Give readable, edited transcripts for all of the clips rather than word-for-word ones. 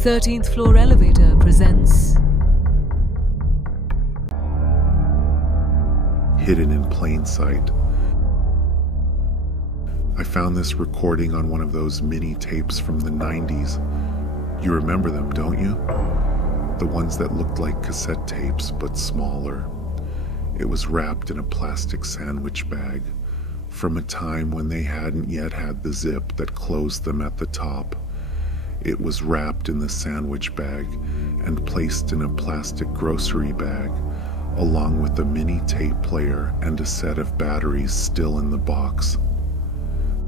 13th floor elevator presents Hidden in Plain Sight. I found this recording on one of those mini tapes from the 90s. You remember them, don't you? The ones that looked like cassette tapes, but smaller. It was wrapped in a plastic sandwich bag from a time when they hadn't yet had the zip that closed them at the top. It was wrapped in the sandwich bag and placed in a plastic grocery bag, along with a mini tape player and a set of batteries still in the box.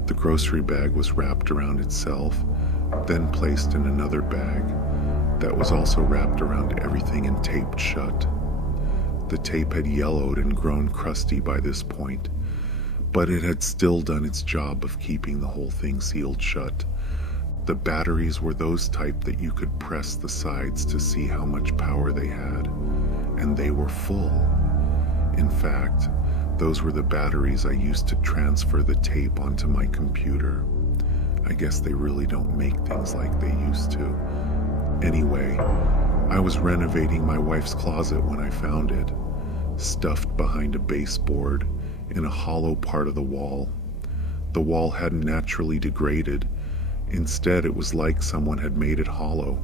The grocery bag was wrapped around itself, then placed in another bag that was also wrapped around everything and taped shut. The tape had yellowed and grown crusty by this point, but it had still done its job of keeping the whole thing sealed shut. The batteries were those type that you could press the sides to see how much power they had, and they were full. In fact, those were the batteries I used to transfer the tape onto my computer. I guess they really don't make things like they used to. Anyway, I was renovating my wife's closet when I found it, stuffed behind a baseboard in a hollow part of the wall. The wall hadn't naturally degraded. Instead, it was like someone had made it hollow.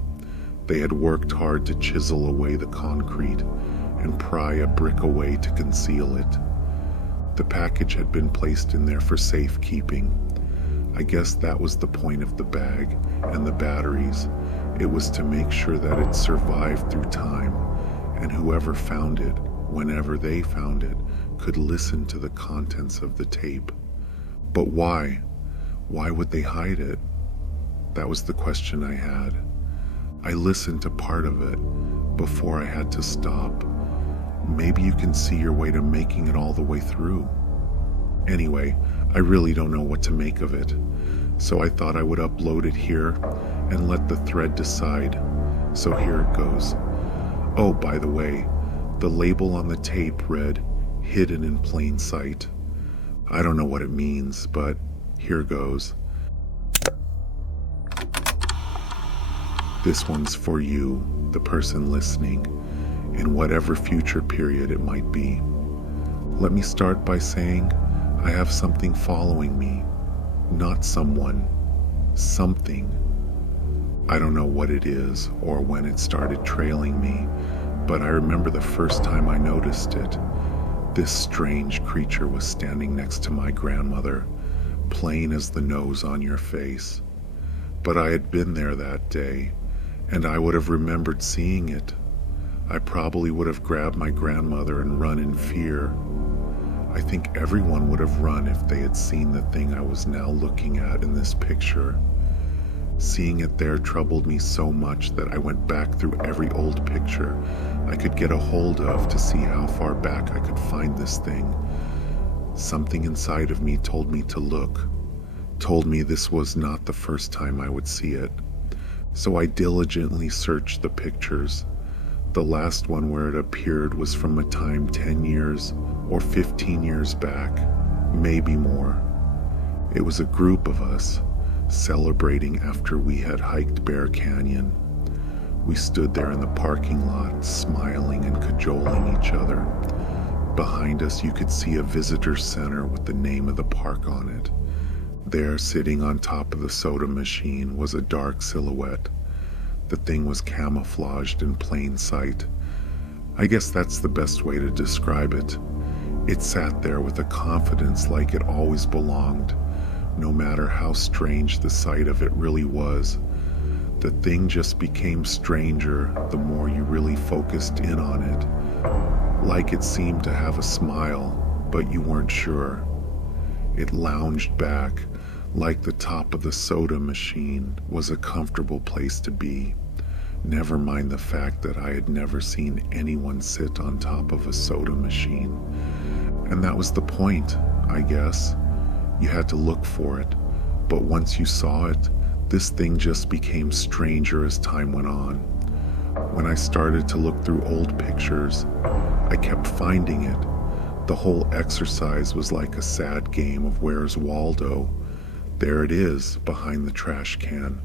They had worked hard to chisel away the concrete and pry a brick away to conceal it. The package had been placed in there for safekeeping. I guess that was the point of the bag and the batteries. It was to make sure that it survived through time, and whoever found it, whenever they found it, could listen to the contents of the tape. But why? Why would they hide it? That was the question I had. I listened to part of it before I had to stop. Maybe you can see your way to making it all the way through. Anyway, I really don't know what to make of it, so I thought I would upload it here and let the thread decide. So here it goes. Oh, by the way, the label on the tape read, "Hidden in Plain Sight." I don't know what it means, but here goes. This one's for you, the person listening, in whatever future period it might be. Let me start by saying I have something following me, not someone, something. I don't know what it is or when it started trailing me, but I remember the first time I noticed it. This strange creature was standing next to my grandmother, plain as the nose on your face. But I had been there that day, and I would have remembered seeing it. I probably would have grabbed my grandmother and run in fear. I think everyone would have run if they had seen the thing I was now looking at in this picture. Seeing it there troubled me so much that I went back through every old picture I could get a hold of to see how far back I could find this thing. Something inside of me told me to look, told me this was not the first time I would see it. So I diligently searched the pictures. The last one where it appeared was from a time 10 years or 15 years back, maybe more. It was a group of us celebrating after we had hiked Bear Canyon. We stood there in the parking lot, smiling and cajoling each other. Behind us, you could see a visitor center with the name of the park on it. There, sitting on top of the soda machine, was a dark silhouette. The thing was camouflaged in plain sight. I guess that's the best way to describe it. It sat there with a confidence like it always belonged, no matter how strange the sight of it really was. The thing just became stranger the more you really focused in on it. Like it seemed to have a smile, but you weren't sure. It lounged back, like the top of the soda machine was a comfortable place to be. Never mind the fact that I had never seen anyone sit on top of a soda machine. And that was the point, I guess. You had to look for it, but once you saw it, this thing just became stranger as time went on. When I started to look through old pictures, I kept finding it. The whole exercise was like a sad game of Where's Waldo. There it is, behind the trash can.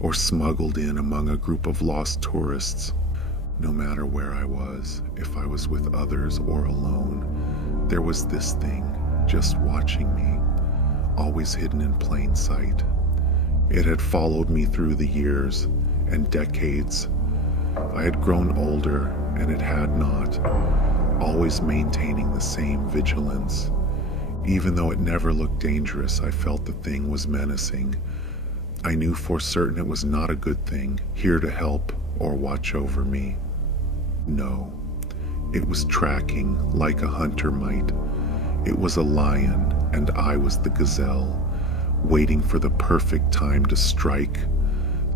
or smuggled in among a group of lost tourists. No matter where I was, if I was with others or alone, there was this thing just watching me, always hidden in plain sight. It had followed me through the years and decades. I had grown older, and it had not, always maintaining the same vigilance. Even though it never looked dangerous, I felt the thing was menacing. I knew for certain it was not a good thing, here to help or watch over me. No, it was tracking like a hunter might. It was a lion, and I was the gazelle, waiting for the perfect time to strike.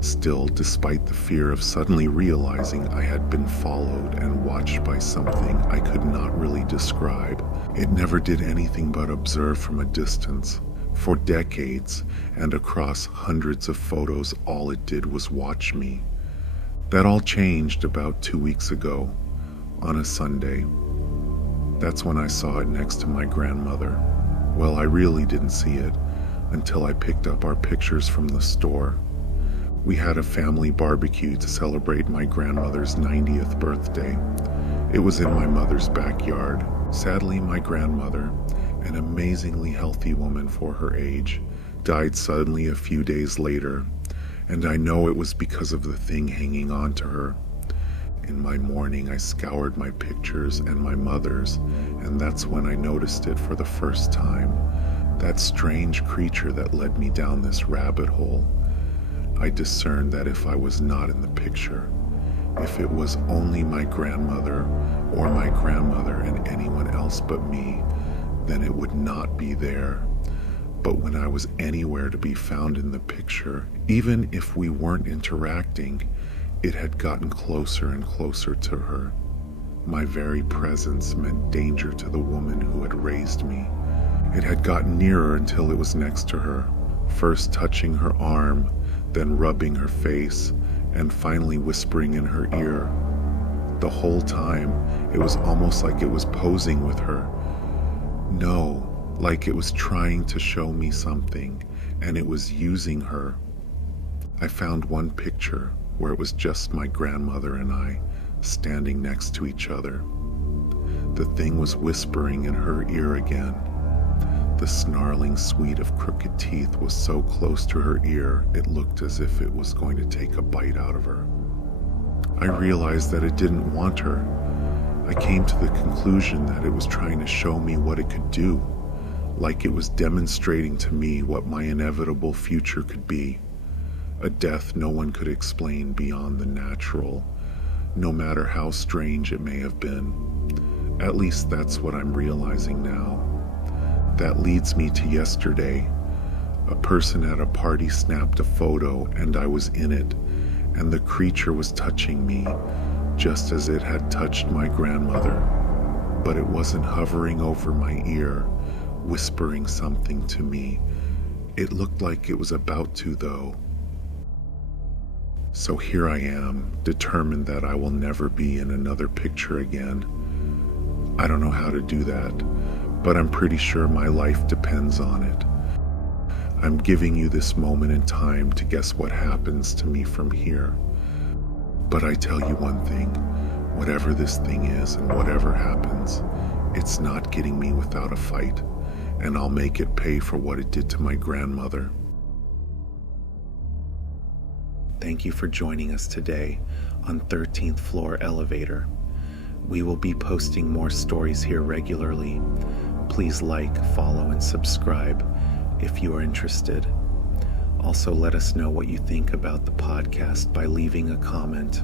Still, despite the fear of suddenly realizing I had been followed and watched by something I could not really describe, it never did anything but observe from a distance. For decades, and across hundreds of photos, all it did was watch me. That all changed about 2 weeks ago, on a Sunday. That's when I saw it next to my grandmother. Well, I really didn't see it until I picked up our pictures from the store. We had a family barbecue to celebrate my grandmother's 90th birthday. It was in my mother's backyard. Sadly, my grandmother, an amazingly healthy woman for her age, died suddenly a few days later, and I know it was because of the thing hanging on to her. In my mourning, I scoured my pictures and my mother's, and that's when I noticed it for the first time. That strange creature that led me down this rabbit hole. I discerned that if I was not in the picture, if it was only my grandmother or my grandmother and anyone else but me, then it would not be there. But when I was anywhere to be found in the picture, even if we weren't interacting, it had gotten closer and closer to her. My very presence meant danger to the woman who had raised me. It had gotten nearer until it was next to her, first touching her arm, then rubbing her face, and finally whispering in her ear. The whole time, it was almost like it was posing with her. No, like it was trying to show me something, and it was using her. I found one picture where it was just my grandmother and I, standing next to each other. The thing was whispering in her ear again. The snarling suite of crooked teeth was so close to her ear, it looked as if it was going to take a bite out of her. I realized that it didn't want her. I came to the conclusion that it was trying to show me what it could do, like it was demonstrating to me what my inevitable future could be. A death no one could explain beyond the natural, no matter how strange it may have been. At least that's what I'm realizing now. That leads me to yesterday. A person at a party snapped a photo and I was in it, and the creature was touching me, just as it had touched my grandmother. But it wasn't hovering over my ear, whispering something to me. It looked like it was about to, though. So here I am, determined that I will never be in another picture again. I don't know how to do that, but I'm pretty sure my life depends on it. I'm giving you this moment in time to guess what happens to me from here. But I tell you one thing, whatever this thing is and whatever happens, it's not getting me without a fight, and I'll make it pay for what it did to my grandmother. Thank you for joining us today on 13th Floor Elevator. We will be posting more stories here regularly. Please like, follow, and subscribe if you are interested. Also, let us know what you think about the podcast by leaving a comment.